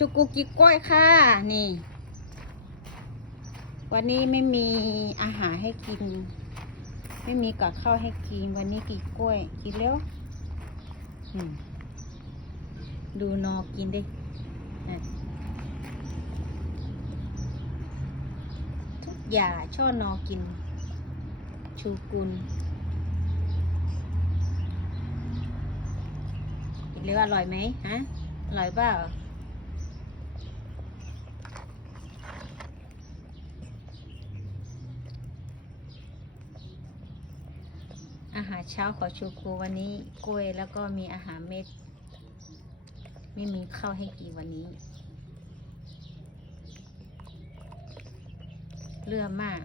ชูกูกิกล้วยค่ะ นี่ วันนี้ไม่มีอาหารให้กิน ไม่มีกับข้าวให้กิน วันนี้กินกล้วย กินแล้วดูนอกินดิทุกอย่างช่อนอกิน ชูกุลกินแล้วอร่อยไหมฮะ อร่อยเปล่า อาหารเช้าของชูกูวันนี้กล้วยแล้วก็มีอาหารเม็ด ไม่มีข้าวให้กินวันนี้ เลือมาก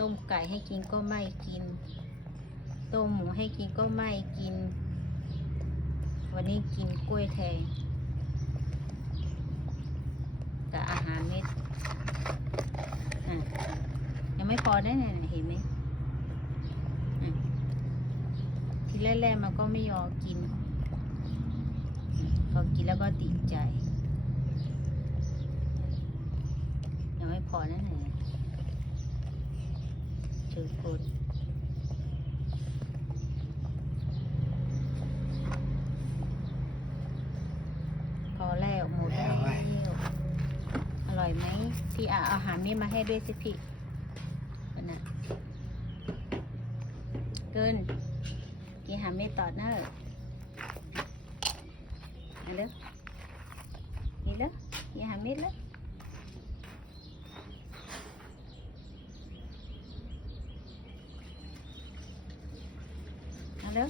ต้มไก่ให้กินก็ไม่กิน ต้มหมูให้กินก็ไม่กิน วันนี้กินกล้วยแทนกับอาหารเม็ด อะ ยังไม่พอได้ไงเห็นไหม ที แรกๆมันก็ไม่ยอมกินพอกินแล้วก็ติดใจยังไม่พอนั่นแหละชื่อคนพอแล้วหมดแล้วอร่อยไหมพี่อาอาหารนี่มาให้ด้วยสิพี่นะเกิน กินหาไม่ต่อเนอะเอาเด้อนี่เด้อกินหาไม่เลยเอาเด้อ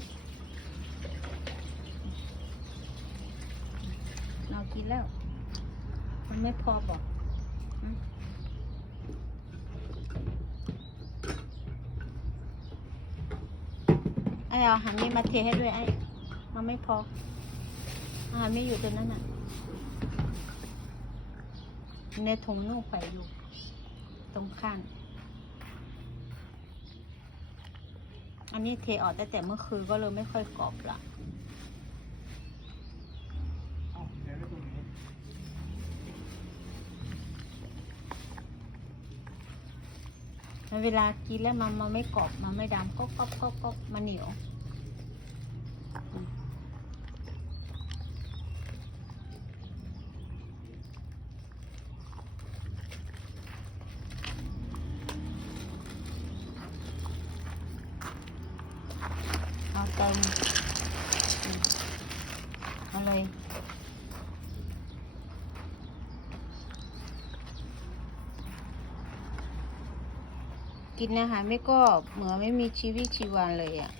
เรากินแล้ว มันไม่พอบอกอืมไอ้ เอาอาหารนี้มาเทให้ด้วยไอ้มันไม่พออาหารไม่อยู่ตรงนั้นน่ะ ในถุงนู่นไปอยู่ ตรงข้าง อันนี้เทออกตั้งแต่เมื่อคืนก็เลยไม่ค่อยกรอบละเวไว้ตรงนี้แล้วเวลากินแล้วมันมันไม่กรอบ มันไม่ดำก็ก็ก็ก็มันเหนียว เอาเติมอืมเอาเลยกินอาหารไม่ก็เหมือนไม่มีชีวิตชีวาเลยอะ